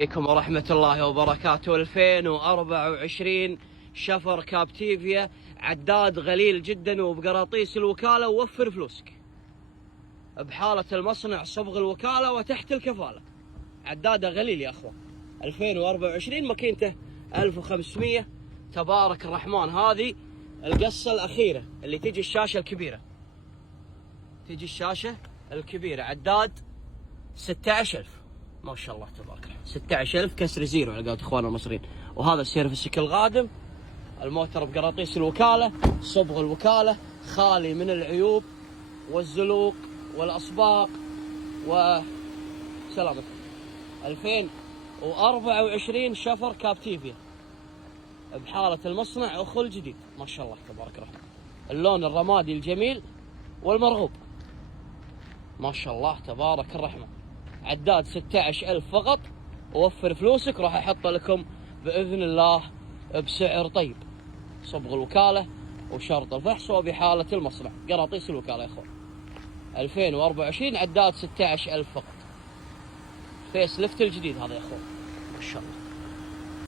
عليكم ورحمة الله وبركاته. 2024 شفر كابتيفيا، عداد غليل جدا وبقراطيس الوكالة، ووفر فلوسك بحالة المصنع، صبغ الوكالة وتحت الكفالة. عدادة غليل يا اخوان، 2024 ماكينته 1500. تبارك الرحمن. هذه القصة الأخيرة اللي تجي الشاشة الكبيرة، تجي الشاشة الكبيرة. عداد 16000 ما شاء الله تبارك الله، 16000 كسر زيرو على قولة اخواننا المصريين. وهذا السيرفسك القادم، الموتر بقراطيس الوكالة، صبغ الوكالة، خالي من العيوب والزلوق والأصباغ وسلامتكم. 2024 شفر كابتيفيا بحالة المصنع، أخل جديد ما شاء الله تبارك الرحمن. اللون الرمادي الجميل والمرغوب ما شاء الله تبارك الرحمن. عداد 16000 فقط، ووفر فلوسك. راح احط لكم باذن الله بسعر طيب، صبغ الوكاله وشرط الفحص وبحاله المصنع، قراطيس الوكاله يا اخوان. 2024 عداد 16000 فقط، فيس ليفت الجديد هذا يا اخوان ما شاء الله.